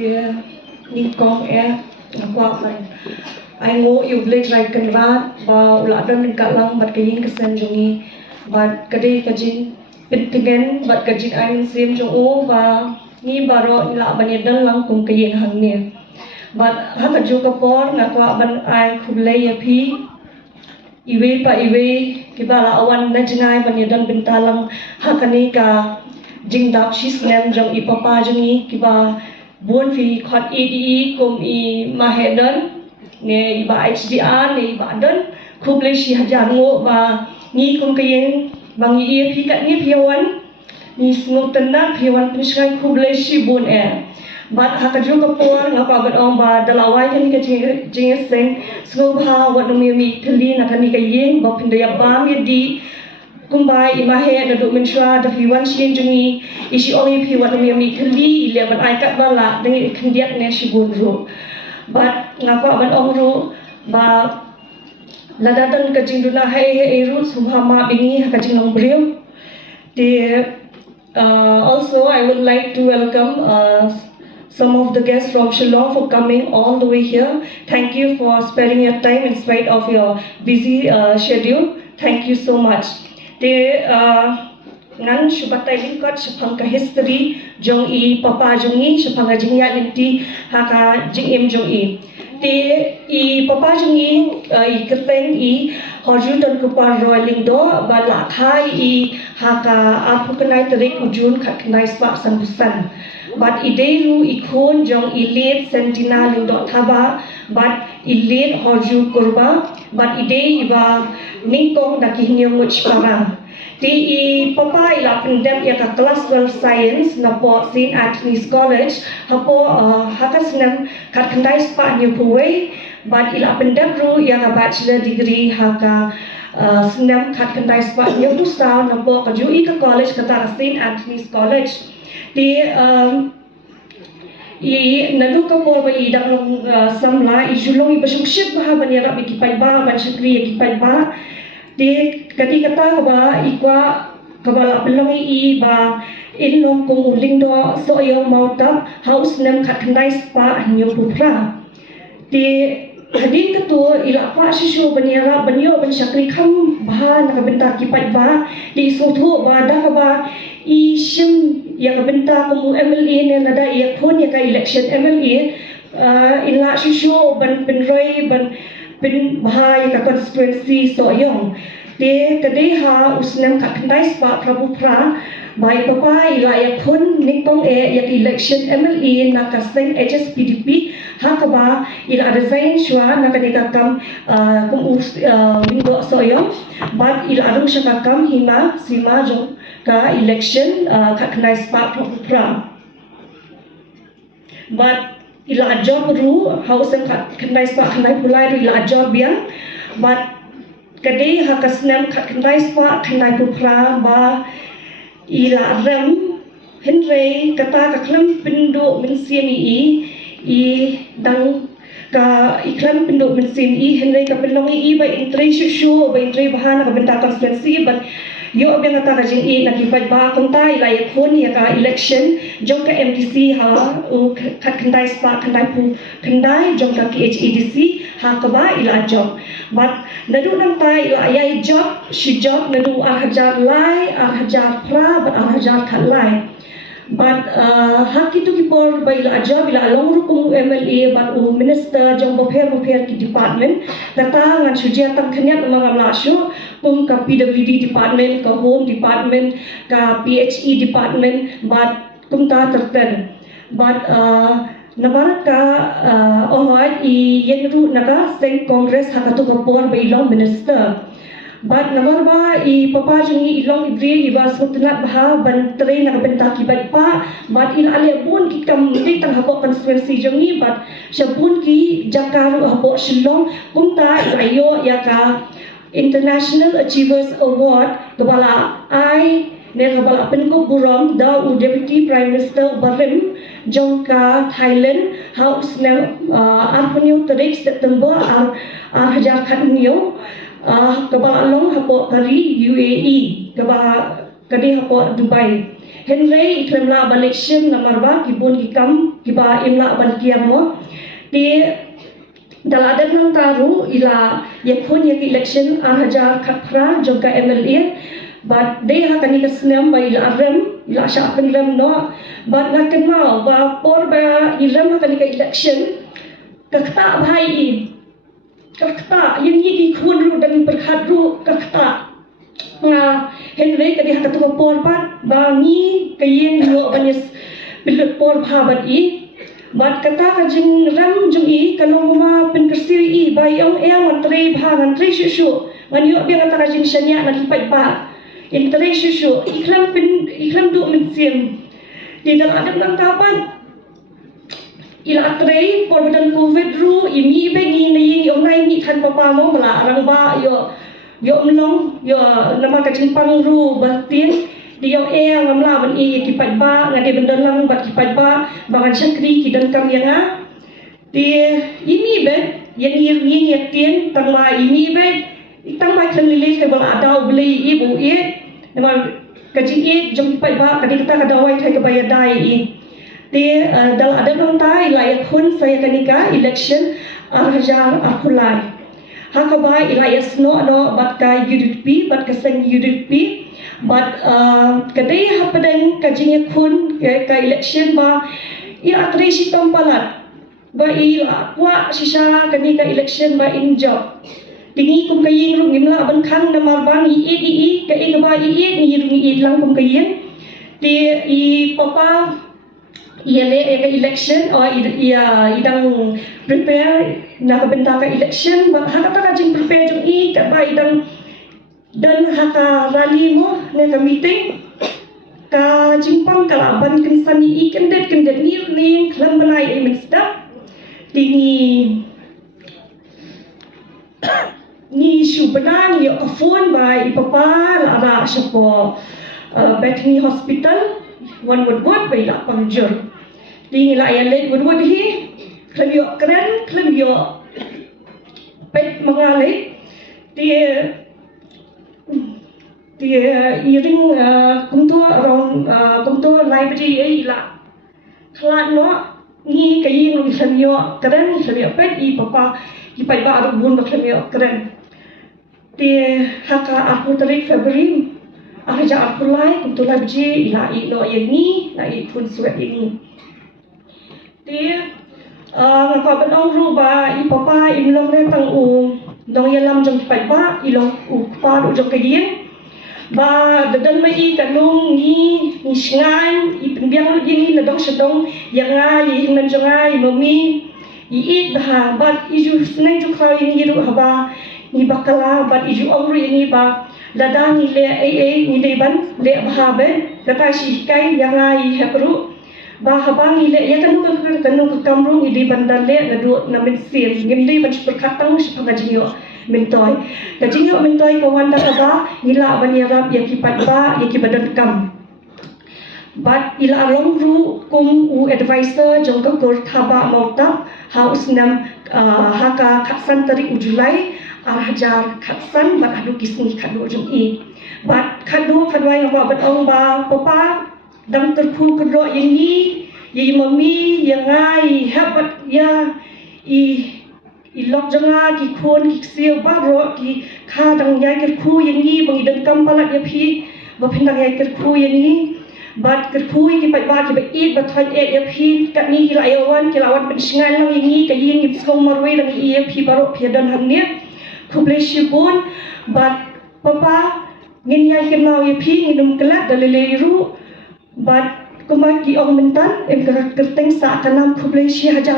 Lyngkot qua phần ai ngô yêu lệ trai cần vát và lạ đơn mình cả lăng bật cái nhìn cái sen jongi và cái đây cái jin bit again bật cái jin anh xem trong ô và ni baro lạ bani đơn lăng cùng cái nhìn hàng nè và hát cái juga por na qua ban ai khule ya phi iwe pa iwe kibala awan na jinai bani đơn bintalang hakani ka jing dak shis nem jong ipapa jongi kiba buôn phi khot EDE cùng Maheh đơn nè iba HDR nè iba đơn khub le shi hajar ngo và ni cùng cái yang bang ie phi kat ni phiawan ni ngo tenang phiawan piskai khub le shi buôn but hakaju kapur ngapa bat ong ba dalawai kan ka jing seng ngo ha wat no mi thli na kan ni ka yin ba phindaya ba mi di kumbai Maheh na do menshwa da phiwan shin jungi ishi only phiwan mi thli le ban ai kat bala deng khandiat ne shi bun ru but ngapa ban ong ru ba ladatan ka jing duna hai ru subhama bingi ka jing long breu also I would like to welcome some of the guests from Shillong for coming all the way here. Thank you for sparing your time in spite of your busy schedule. Thank you so much. Ngan shubatai Lyngkot shapang ka history jong papa jongi shapang ka jingya linti haka jing jongi papa jongi kerteng hoju ton kupar roy Lyngdoh ba la thai haka apu kanai tarik ujun khat kanai spa sanbusan but ideiru Khun jong late sentina Lyngdoh thaba but late hoju kurba but idei iba ningkong dakihnyo much parang papa ila pendem ya ka class 12 science na po St. Anthony's College hapo hakasnam kat kandai spa new puwe but ila pendem ru ya ka bachelor degree haka snam kat kandai spa new tu sa na po ka ju ka college kata St. Anthony's College nadu ka po ba idang long samla ijulong ibasungshit ba ban ya rabi kipai ba ban shakri kipai ba ketika tahu ba ikwa kabala pelongi ba ilong kung Lyngdoh so yung mau tap haus nem kat kandai spa nyo pupra hadin ketu ila pa shishu banyara banyo ban shakri kham ba nakabenta kipat ba suthu ba da ba shim ya kabenta kung MLA ne nada ya Khun ya ka election MLA ila shishu ban penroi ban pin bahai ka constituency so yong kadai ha usnam kat kandai spa prabu pra bai papa ila ya Khun ningkong ya election MLA na ka seng HSPDP hakaba ila resign shwa na kanika kam Lyngdoh so yong but ila arung siya kam sima jong ka election kat kandai spa prabu pra but ila job ru house kat kandai spa kandai pulai ru ila job yang but kadai hakasnam kat kandai spa kandai pupra ba ila rem henry kata ka klam pindu min CME dang ka iklan pindu min CME henry ka pelongi ba intri shushu ba intri bahan ka benta constituency but yo ben kata ka jing nakipat ba kung ta ila ya Khun ya ka election jong ka MTC ha kat kandai spa kandai pu kandai jong ka KHEDC ha ka ba ila job but nadu nang ta ila ya job shi job nadu hajar lai hajar pra but hajar khat lai but hakitu ki por ba ila job ila along ru kum MLA but minister jong bopher ki department kata ngan sujia tam khanyat mangam la shu kum ka PWD department ka home department ka PHE department but kum ta terten but nabarat ka ohoi yenru naga seng congress hakatu ka por ba ilong minister but nabar ba papa jungi ilong ibri iba sutnat bah ban train na benta ki pa but il ale bun ki kam ni tang hapo constituency jungi but shabun ki jakaru hapo Shillong kumta ayo ya ka International Achievers Award kabala ai ne kabala penko burom da Deputy Prime Minister Barim jongka Thailand house ne arpunyo tarik September hajar khatnyo kabala long hapo kari UAE kabala kadi hapo Dubai Henry iklemla balik sim namar ba kibun kikam kiba imla ban kiamo di daladan nang taru ila yakun yak election hajar khapra juga MLA but they hakani kasnem ba ila rem ila sha akan rem no but nakan mau ba por ba ilam hakani ka election kakta bhai kakta yang yi khun ru dan berkhat ru kakta nga Henry kadi hakatu ko por pat ba ni kayen yo banis bilut por bhabat i bat kata ka jing ram jung i kalong ma pen kersir i ba yang matre bha ngan tre shu ngan yo bi kata ka jing shanya na kipat ba in tre shu iklam du min sim di dal adap nang kapan ila tre por badan covid ru imi be ni ni ong nai ni than papa mo mala arang ba yo mlong yo nama ka pang ru batin di yo ngamla ban i kipat ba ngade bendalang bat kipat ba bangan syakri kidan kam yanga di imi be yang ni tien tang ma imi be tang ba khan lili ke bal adau beli ibu i nama ka i jom kipat ba kadi kita ka dawai thai ka bayar dai i di dal ada nang tai la Khun saya kanika election hajar akulai hakaba ila yasno ano bat ka UDP bat ka sang UDP but kadai hapadang kajing Khun ka election ba ila tresi tampalat ba ila wa sisa kani ka election ba in job tingi kum kayin ru ngimla ban khang namar bang i ka ba ni ru i lang kum kayin ti i papa iale ka election or idang prepare na kabenta ka election ba hakata ka jing prepare jung i ka ba idang dan haka rally mo na ka meeting ka jingpang kalaban kan sani i kendet ni klan banai i mixta tingi ni shubana ni ka phone ba i papa ara syapo Bethany Hospital one would ba ila pangjur di la ya let would hi klam yo kren klam yo pet mangale di iring kumto around kumto library ai la klan no ni kayin ru klam yo kren klam yo pet I papa I pai ba ru bun klam yo kren di haka aku tarik Februari aja aku lai kumto library ila I no yang ni la I pun suat ini di ngakaban ru ba I papa I mlong re tang u dong yalam jong pai ba I long u pa ru jong kayin ba dadan mai I kanung ni shngan I penbiang ru ni na dong sedong yang ai hingnan jong ai mami I it ba bat I ju sneng ju khaw ni ru haba ni bakala bat I ju ong ru ni ba ladang ni le ni deban le ba ben kata si kai yang ai hapru ba habang ile ya kanu ka kamrung idi bandale na du na min sim ngimdi ban perkatang si pangajinyo mentoy kajinyo mentoy kawanda ka ba ila ban yarab ya kipat ba ya kibadan kam but ila along ru kum u advisor jong ka kur thaba mauta house nam haka khatsan tarik Julai hajar khatsan bat adu kisni khadu jong I but khadu khadwai ngwa ban ong ba papa dang terpu kedok yang ni ye mami yang ai habat ya I lok janga ki khon ki sio baro ki kha dang yai kerku yang ni bang idan kampalat ya phi ba phindang yai kerku yang ni bat kerku ki pai ba ki ba I ba thai ya phi kat ni ki lawan ben sngal lang yang ni ka yin ki skong marwei dang I ya phi baro phi dan han ni khuble shibun bat papa ngin yai kenau ya phi ngidum kelat dalile ru bat kumaki ong mentan em kerteng sa kanam khuble shi hajar